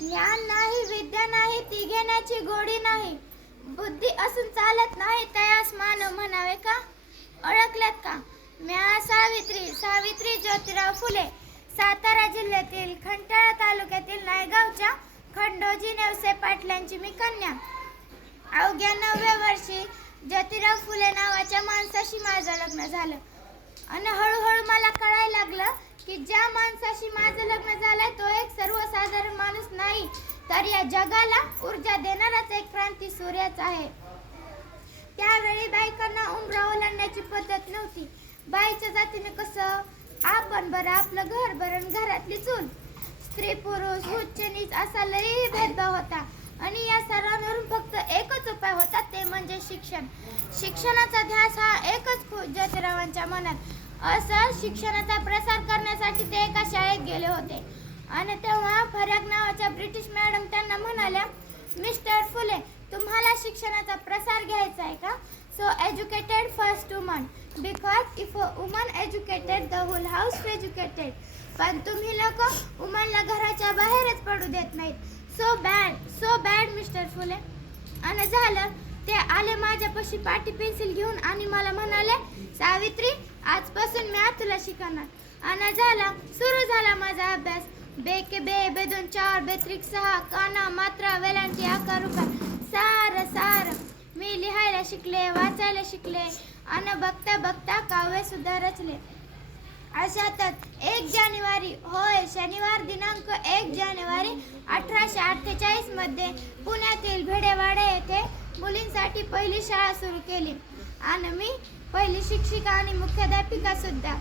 ज्ञान नाही विद्या नाही ती घेण्याची गोडी नाही. बुद्धी असून चालत नाही तयास मानव म्हणावे का? ओळखल्यात का? म्या सावित्री सावित्री ज्योतिराव फुले सातारा जिल्ह्यातील खंडाळा तालुक्यातील नायगावच्या खंडोजी नेवसे पाटलांची मी कन्या. अवघ्या नवव्या वर्षी ज्योतिराव फुले नावाच्या माणसाशी माझं लग्न झालं. आणि हळूहळू मला कळायला लागलं की ज्या माणसाशी माझं लग्न झालंय तो एक सर्वसाधारण माणूस नाही तर या जगाला ऊर्जा देणाराच एक क्रांती सूर्यच आहे. त्यावेळी बायकांना उमरा ओलांडण्याची पद्धत नव्हती. बाईच्या जातीने कसं? आपण बरं आपलं घर बरं घरातली चूल. स्त्री पुरुष उच्च नीच असा लई भेदभाव होता. आणि या सर्वांवरून फक्त एकच उपाय होता ते म्हणजे शिक्षण. शिक्षणाचा ध्यास हा एकच ज्योतिरावांच्या मनात. असं शिक्षणाचा प्रसार करण्यासाठी ते एका शाळेत गेले होते. आणि तेव्हा फरक नावाच्या ब्रिटिश मॅडम त्यांना म्हणाल्या मिस्टर फुले तुम्हाला शिक्षणाचा प्रसार घ्यायचा आहे का? So educated first woman because if a woman educated the whole house educated पण तुम्ही लोक वुमनला घराच्या बाहेरच पडू देत नाहीत. So bad so bad mister Phule. आणि झालं ते आले माझ्यापाशी पाटी पेन्सिल घेऊन आणि मला म्हणाले सावित्री आजपासून मी तुला शिकणार आणि झाला सुरू झाला माझा अभ्यास. बे के बे बे दोन चार बे त्रिक सहा काना मात्रा वेलांटी आकार रुपये सार सार. मी लिहायला शिकले वाचायला शिकले. आणि बघता बघता काव्य सुद्धा रचले. अशातच एक जानेवारी होय शनिवार दिनांक एक जानेवारी अठराशे अठ्ठेचाळीसमध्ये पुण्यातील भिडेवाडे येथे मुलींसाठी पहिली शाळा सुरू केली. आणि मी पहिली शिक्षिका आणि मुख्याध्यापिका सुद्धा.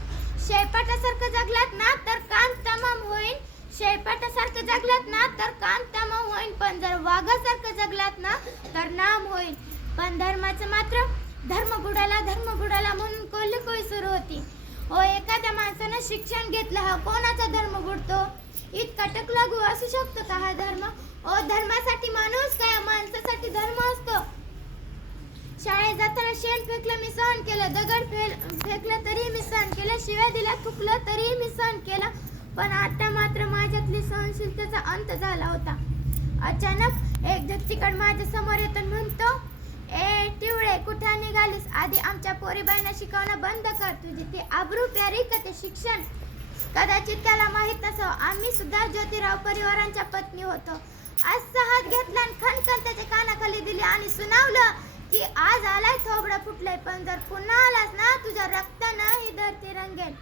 शेपाटासारखं जगलात ना तर कान तमाम होईल शेपाटासारखं जगलात ना तर कान तमाम होईल पण जर वाघासारखं जगलात ना तर नाम होईल पण धर्माचं मात्र धर्म बुडाला धर्म बुडाला म्हणून कोल्ही सुरू होती. हो एखाद्या माणसानं शिक्षण घेतलं हा कोणाचा धर्म बुडतो? इतका टक लागू असू शकतो का हा धर्म? ओ धर्मासाठी माणूस काय? माणसासाठी धर्म असतो शाळेत जाताना फेकलं मी सहन केलं. दगड फेल फेकलं तरी मी सहन केलं. शिव्या दिल्या थुकलं तरी मी सहन केलं. पण आता मात्र माझ्यातली सहनशीलतेचा अंत झाला होता. अचानक एक व्यक्तीकडे माझ्यासमोर येतो म्हणतो ए टिवळे कुठे निघालीस? आधी आमच्या पोरीबाईंना शिकवणं बंद कर तुझी. ती आबरू प्यारी का ते शिक्षण? कदाचित त्याला माहीत नसावं. आम्ही सुद्धा ज्योतिराव परिवारांच्या पत्नी होतो. असा हात घेतला आणि खणखण त्याच्या कानाखाली दिली आणि सुनावलं. की आज आलाय थोबडं फुटलंय पण जर पुन्हा आलास ना तुझ्या रक्तानं ही धरती रंगेल.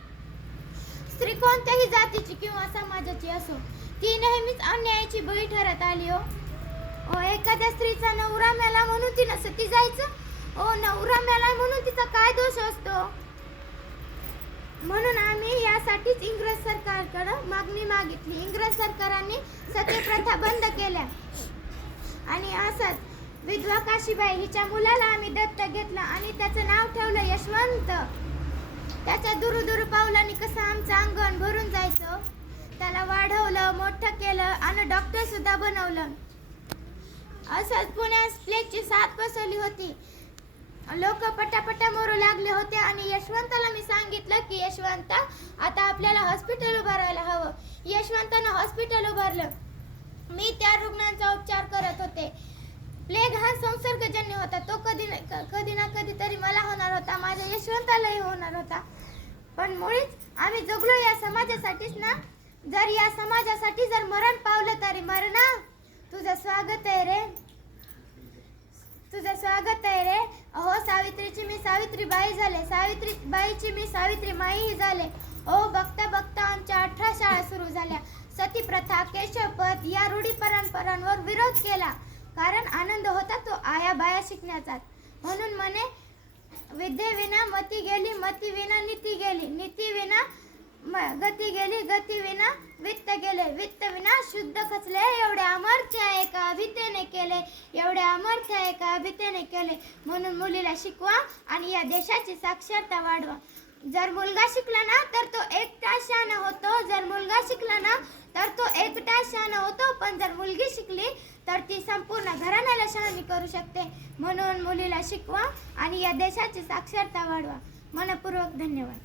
स्त्री कोणत्याही जातीची किंवा समाजाची असो ती नेहमीच अन्यायाची बळी ठरत आली हो. ओ एखाद्या स्त्रीचा नवरा मेला म्हणून तिनं सती जायचं? ओ नवरा मेला म्हणून तिचा काय दोष असतो? म्हणून आम्ही यासाठीच इंग्रज सरकारकडे मागणी मागितली. इंग्रज सरकारांनी सती प्रथा बंद केल्या. आणि असंच विधवा काशीबाई हिच्या मुलाला आम्ही दत्तक घेतलं आणि त्याचं नाव ठेवलं यशवंत. त्याच्या दुरू दुरू पावलांनी कसं आमचं अंगण भरून जायचं त्याला वाढवलं मोठं केलं आणि डॉक्टर सुद्धा बनवलं. असंच पुण्यात प्लेगची साथ पसरली होती. लोक पटापटा मरू लागले होते आणि यशवंताला मी सांगितलं की यशवंत आता आपल्याला हॉस्पिटल उभारायला हवं. यशवंतानं हॉस्पिटल उभारलं. मी त्या रुग्णांचा उपचार करत होते. प्लेग हा संसर्गजन्य होता. तो कधी कधी ना कधी तरी मला होणार होता. माझ्या यशवंतालाही होणार होता. पण मुळीच आम्ही जगलो या समाजासाठीच ना? जर या समाजासाठी जर मरण पावलं तरी मरणा. तुझं स्वागत आहे रे. तुझं स्वागत आहे रे. अहो सावित्रीची मी सावित्रीबाई झाले. सावित्री बाईची मी सावित्री माईही झाले. ओ बघता बघता आमच्या अठरा शाळा सुरू झाल्या. सती प्रथा केशवपद या रूढी परंपरांवर विरोध केला. कारण आनंद होता तो आया बाया शिकण्याचा. म्हणून म्हणे विद्येविना मती गेली मती विना नीती गेली. नीती विना गती गेली गती विना वित्त गेले. वित्त विना शुद्ध खचले. एवढे अमर्थ्य आहे का? भीतेने केले. एवढे अमर्थ्य आहे का? भीतेने केले. म्हणून मुलीला शिकवा आणि या देशाची साक्षरता वाढवा. जर मुलगा शिकला ना तर तो एकटा शहाणा होतो. जर मुलगा शिकला ना तर तो एकटा शहाणा होतो पण जर मुलगी शिकली तर ती संपूर्ण घराण्याला शहाणी करू शकते. म्हणून मुलीला शिकवा आणि या देशाची साक्षरता वाढवा. मनपूर्वक धन्यवाद.